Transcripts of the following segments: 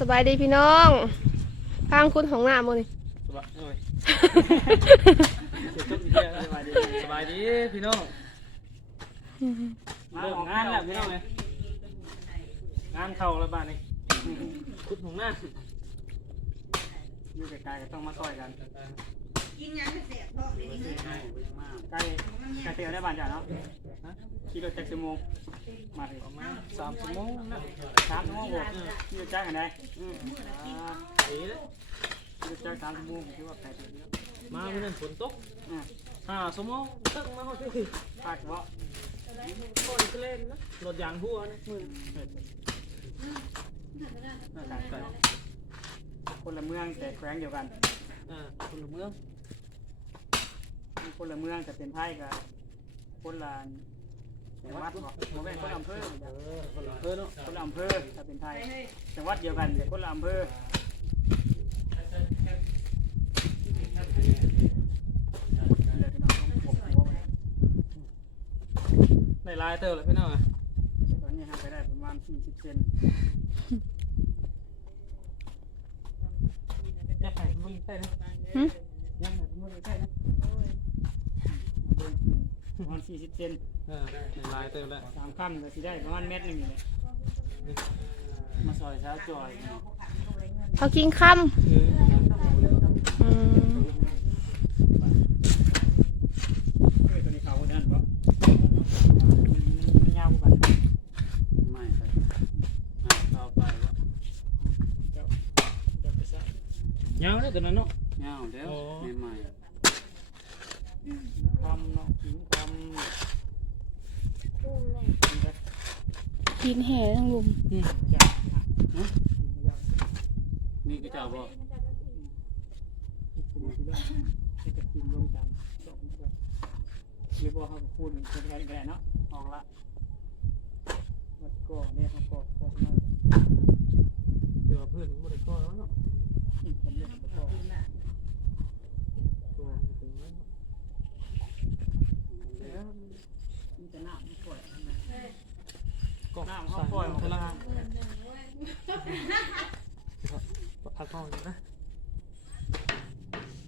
สบายดีพี่น้องพังคุณของหน้าโมนี่สบายเอ้ยเจ็บทุกทีแล้วสบายดีสบายดีพี่น้องเริ่มงานแล้วพี่น้องเลยงานเข้าแล้วบ้านนี้คุดของหน้าอยู่ไกลๆก็ต้องมาซอยกัน กินยังไม่เสียพ่อเดี๋ยวนี้ใกล้ใกล้เตียวได้บ้านจ้ะเนาะขี่รถจักรชั่วโมงมาถึงสามชั่วโมงนะสามชั่วโมงบวกขี่รถจักรกันได้อืมอ่าดีเลยขี่รถจักรสามชั่วโมงคิดว่าใครเตียวเยอะมาเมื่อนั้นฝนตกอ่าห้าสมงตึ้งมาเขาที่ภาคเฉพาะก่อนจะเล่นนะรถยางหัวนะมือคนละเมืองแต่แขวงเดียวกันอ่าคนละเมือง คนละเมืองแต่เป็นไพ่กับคนละจังหวัดบอกโมเป็นคนละอำเภอเออคนละอำเภอเนาะคนละอำเภอถ้าเป็นไทยจังหวัดเดียวกันแต่คนละอำเภอได้ลายเติมเลยพี่น้องตอนนี้ทำไปได้ประมาณ40เซนจะไปมึงใช่ไหมหึยังไม่ได้ใช่นะ ประมาณ40เซนเออได้ลายเติมแล้วสามคำก็สิได้ประมาณเม็ดหนึงนี่แหละมาซอยเช้าจอยเขากินคำอืมเอ้ยตัวนี้เขาด้านบ่มันยาวกว่ากันไม่ไปเอาไปวะเจ้าเจ้าไปซะยาวเลยตัวนั้นเนาะเงาเดี๋ยวโอ้ใหม่ คำเนาะกินคำกินแห่ทั้งลุมนี่ก็จะบอกจะกินรวมกันสองคนหรือว่าเขาพูดเป็นกันกันเนาะออกละวัดก็เนี่ยเขาก็ก็มาเดี๋ยวเพื่อนมไม่ได้ก้อนแล้วเนาะ อืมผมเรียกเขาก็ ตัวถึงแล้วเนาะ มันจะน้ำมันปล่อยนะ ก็น้ำใส่เขาปล่อยออกพมาลังพักห้องอยู่นะ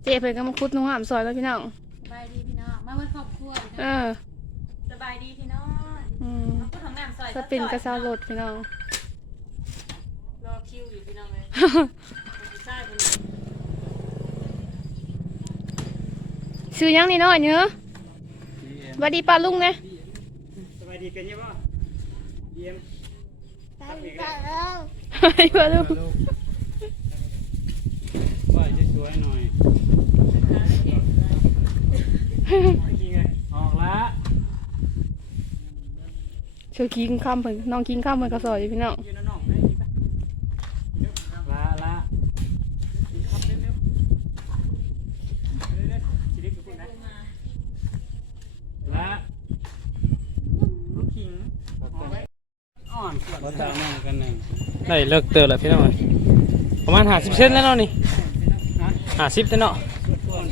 เจ๊เพิ่นก็มาคุดหนุ่งหามซอยแล้วพี่น้อง สบายดีพี่น้อง มาวันครอบครัวพี่เอน้องอสบายดีพี่น้องอืมมาพูดของงานซอยสปินกระเซารถพี่น้อง รอคิวอยู่พี่น้องเลยใช่เป็นซื้อยังนี่น้อยเนื้อะ สวัสดีป้าลุงนะสบายดีกันยังป่ะเยี่ยมสวัสดีป้าลุงว่าจะสวยหน่อยกินไงออกละเชื่อกินข้ามเพิ่นน้องกินข้ามเพิ่นก็ซอยอยู่พี่น้อง ยืนน้องๆได้ดีป่ะเร็วครับ ละละ กินครับเร็วเร็วเร็วๆชีวิตกูพูดนะ ละ น้องขิงเอาไว้ อ่อนขวดว่าจะนั่งกันหนึ่งได้เลิกเติมแล้วพี่น้องประมาณห้าสิบเซนแล้วเนาะนี่นะห้าสิบแล้วเนาะส่วน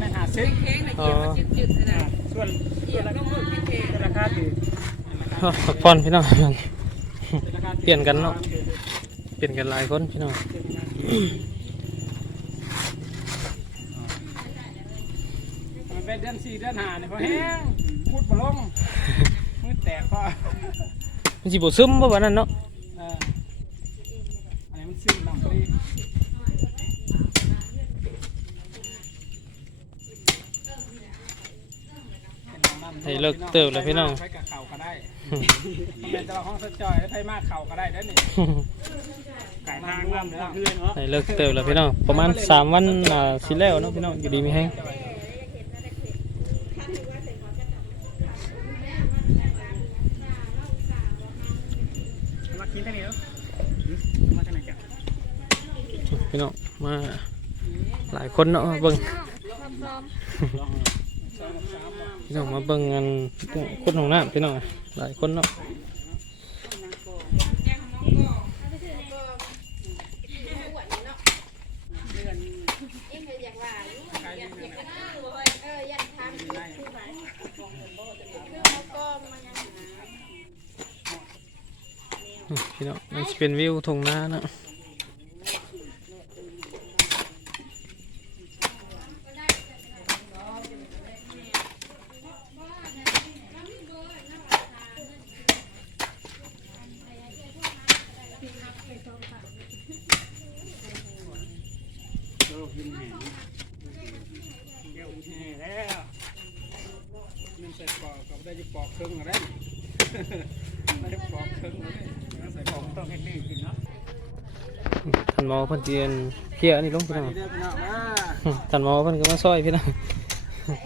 ไม่หาซื้ออ๋อส่วนส่วนแล้วก็คือราคาถือพักผ่อนพี่น้องราคาเปลี่ยนกันเนาะเปลี่ยนกันหลายคนพี่น้องมันเป็นเดือนสี่เดือนห้าเนี่ยพอแห้งพูดปลงมือแตกพอ มันสิบ่ซึมบ่วันนั้นเนาะเอออันนี้มันซื้อลำปรีให้เลิกเติมแล้วพี่น้องใช้กับเข่าก็ได้มันเป็นตลาดห้องสจอยแล้วไทยมากเข่าก็ได้ได้อนี่ไก่ทางร่วมเพื่อนเนาะให้เลิกเติมแล้วพี่น้องประมาณสามวันอ่าสิแล้วเนาะพี่น้องอยู่ดีมีแห้ง มากินที่นี่แล้วมาที่ไหนจ้ะ พี่น้องมาหลายคนเนาะเบิ่งพี่น้องมาเบิ่งกันคนของน้ำพี่น้องหลายคนเนาะพี่น้องมันสิเป็นวิวทงนาเนาะ ครึ่งอะไรไม่ได้ปอกครึ่งเลยใส่ของต้องให้ดีกินเนาะ ท่านหมอเพิ่นเอิ้นเพียอนนี้ลงพี่น้องเดี๋ยวพี่น้องท่านหมอเพิ่นก็มาซอยพี่น้อง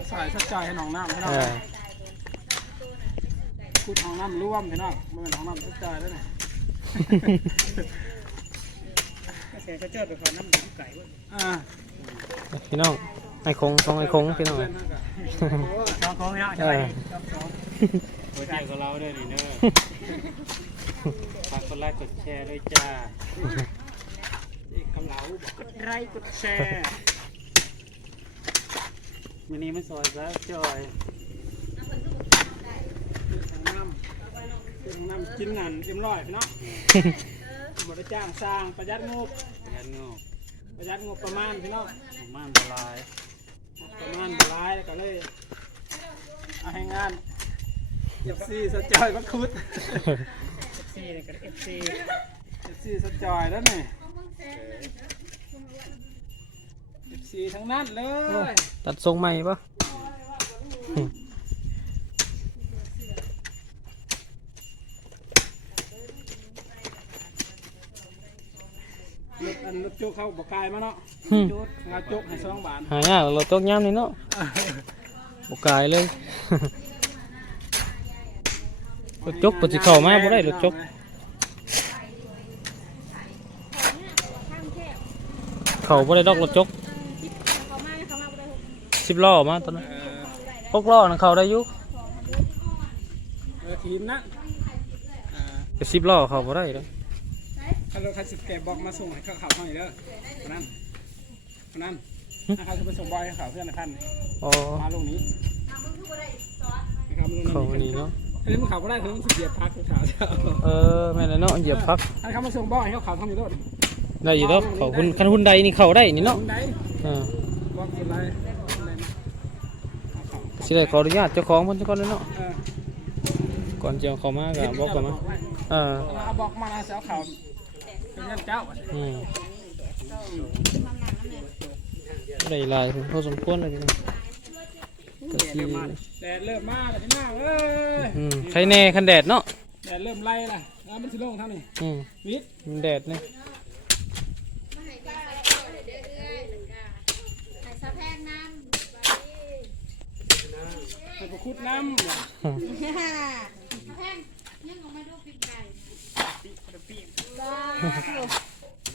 ใส่สักใจให้น้องน้ำพี่น้องเออขุดห้องน้ำร่วมพี่น้องมันเป็นห้องน้ำสักใจแล้วเนี่ยเสียก็เจอไปขอน้ำไก่อ่าพี่น้องไอ้คงทองไอ้คงพี่น้องสองของพี่น้องใช่ไหมอหัวใจกับเราด้วยนี่เด้อฝากกดไลค์กดแชร์ด้วยจ้า ไลค์กดแชร์วันนี้ไม่ซอยซะจอยน้ำเป็นน้ำกินนั่นเอ็มร้อยพี่น้องบริจ้างสร้างประหยัดงบยันงอกประหยัดงบประมาณพี่น้องของม่านละลายประมาณบหลายแล้วก็เลยเอาให้งานเอฟซีสจอยก็คุดเอฟซีนี่ก็เอฟซีเอฟซีสจอยแล้วนี่เอฟ ซีทั้งนั้นเลยตัดทรงใหม่ปะรถอันรถโจกเข้าบกกายมาเนาะหึโจกงาโจกให้สองบาทหายากเราตกย่ำนี่เนาะบ่กายเลยรถจกปฏิเข้ามาบ่ได้รถจก เขาบ่ได้ดอกรถจกสิบล้อมาตอนนั้นเออหกล้อนั่นเขาได้อยู่เออทีมนะอ่าแต่สิบล้อเขาบ่ได้เลยถ้ารถคันสิบแกบอกมาส่งให้เขาขับให้เด้อคนนั้นคนนั้นนะครับจะไปส่งบอยให้เขาเพื่อนในพันอ๋อมาลงนี้นะครับลงเขาอันนี้นี้เนาะอันนี้มันขับไม่ได้คือมันเหยียบพักเขาขาเจ้าเออแม่นแล้วเนาะเหยียบพักอันเขามาส่งบอยให้เขาขับทำอยู่รถ ได้อยู่ดอกเขาหุ่นคันหุ่นใดนี่เขาได้นี่เนาะคนใดเออบอกคนไรคนใดนะเอาเขาสิได้ขออนุญาตเจ้าของเพิ่นซะก่อนเลยเนาะเออก่อนจะเอาเข้ามาก็บอกก่อนมาเออเอาบอกมาแล้วเสียเขาเป็นเงินเจ้าอืมได้หลายพอสมควรเลยนี่ก็สิแดดเริ่มมาแล้วพี่น้าเอ้ยอืมใครแน่คันแดดเนาะแดดเริ่มไล่ละแล้วมันสิลงเท่านี้อืมวิทย์มันแดดนี่ไปประคุดน้ำ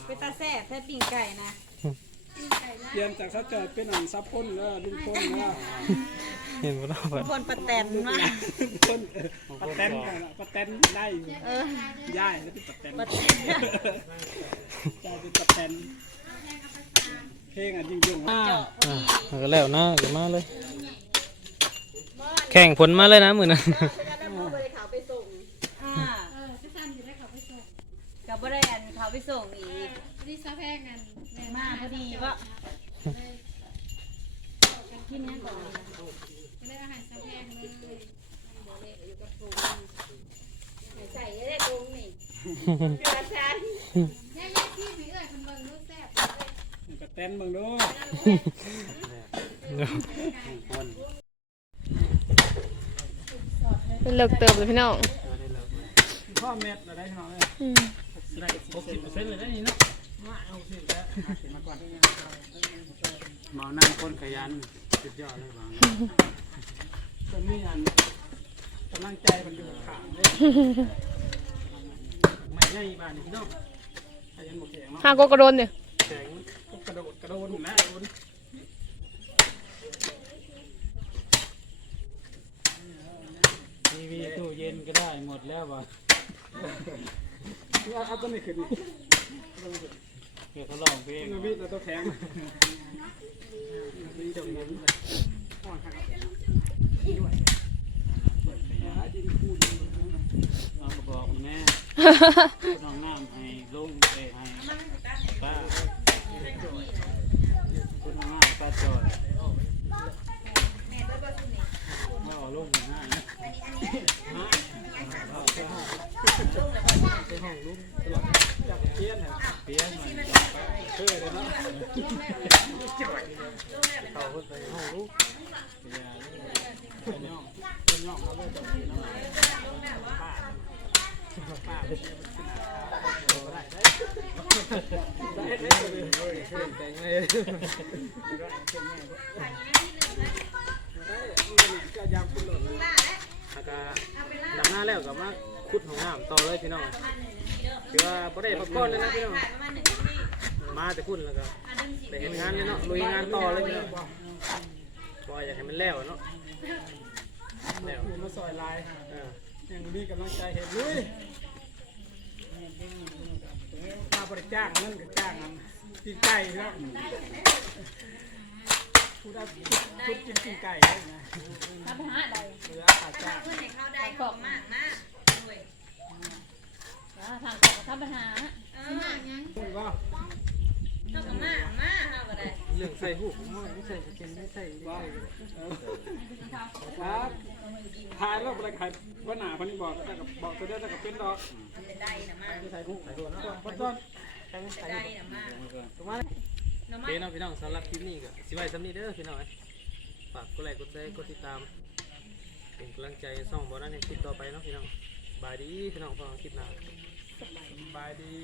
ไปตาแซ่บแท้ปิ่งไก่นะเปลี่ยนจากซับจอยเป็นอันซับพ่นแล้วลุงพ่นแล้วเห็นบ่เนาะบัดคนปะแตนมาพ่นปะแตนปะแตนได้อยู่เออย่ายแล้วเป็นปะแตนปะแตนย่ายเป็นปะแตนเพลงอะยิ่งยิ่งเจาะอะแล้วก็แล้วนะก็มาเลย แข่งผลมาเลยนะมื้อนั้นอ่ากับบ่ได้อันเขาไปส่งอีกนี่ซะแพงกันแม่มาพอดีว่ากินยังก่อนก็เลยอาหารซะแพงเลยใส่ได้ตรงนี่กระชันแย่ๆที่ไม่เอ่ยคนเบิ่งรู้แซ่บปะแตนเบิ่งดู เป็นเลิกเติบเลยพี่น้องพ่อเม็ดอะไรเขาเนี่ยได้หกสิบเปอร์เซ็นต์เลยได้นี่เนาะมาเอาสิแล้วเห็นมาก่อนหมอนั่งคนขยันสุดยอดเลยบางตอนนี้อันกำลังใจมันอยู่ขางเลยไม่ใช่บ้านนี่พี่น้องขยันหมดแข็งเนาะห้ากกระโดนเนี่ยแข็งก็กระโดดกระโดดนะโดน ทีวีตู้เย็นก็ได้ หมดแล้วบ่นี่เอาต้นนี้ขึ้นนี่เดี๋ยวเขาลองเพลงนี่วิทย์เราตัวแข็งวิทย์ตรงนั้นอ่อนครับด้วยดินคูดเอากระบอกแม่น้องน้ำให้ลุงเอ้ให้ป้าคุณน้องน้ำป้าจอยมาเอาลุงง่ายนะ จับเทียนเหรอ เปลี่ยนหน่อย เท่เลยเนาะ เขาขึ้นไปห้องลูก เป็นย่องเป็นย่องมาเลย ป้าไปเฮ็ดได้เลยก็ยามคุณหล่น แล้วก็ดำหน้าแล้วก็มาขุดห้องน้ำต่อเลยพี่น้องคือว่าบ่ได้พักผ่อนเลยนะพี่น้อง มาแต่พุ่นแล้วก็ไปเห็นงานเลยเนาะลุยงานต่อเลยพี่น้องบ่อยากให้มันแล้วเนาะแล้วคุณมาซอยลายเออยังมีกำลังใจเห็นลุยมาบริจ้างเงินกับจ้างกันกินไก่ครับผู้ได้ชุดกินกินไก่ได้ไงทำไปหาใดเหลือขาดจ้างเพื่อนให้เขาได้ขอบมากมากด้วยทางของทำปัญหาเออมากยังพูดว่า เท่ากับมากมากเท่ากับได้เรื่องใส่หูไม่ใช่กินไม่ใช่ว่าครับทายแล้วอะไรใครว่าหนาพันนี้บอกก็กับบอกตัวเดียวแต่กับเป็นดอกจะได้นะมากใส่ถุงใส่ตัวนะต้นต้นจะได้นะมากถูกไหมน้ำโอมัเคนเนาะพี่น้องสำหรับคลิปนี้ก็สิไว้สำนี้เด้อพี่น้องฝากกดไลค์กดแชร์กดติดตาม เป็นกำลังใจส่องบ่นั้นในคลิปต่อไปเนาะพี่น้องบายดีพี่น้องฟังคลิปหน้าบายดี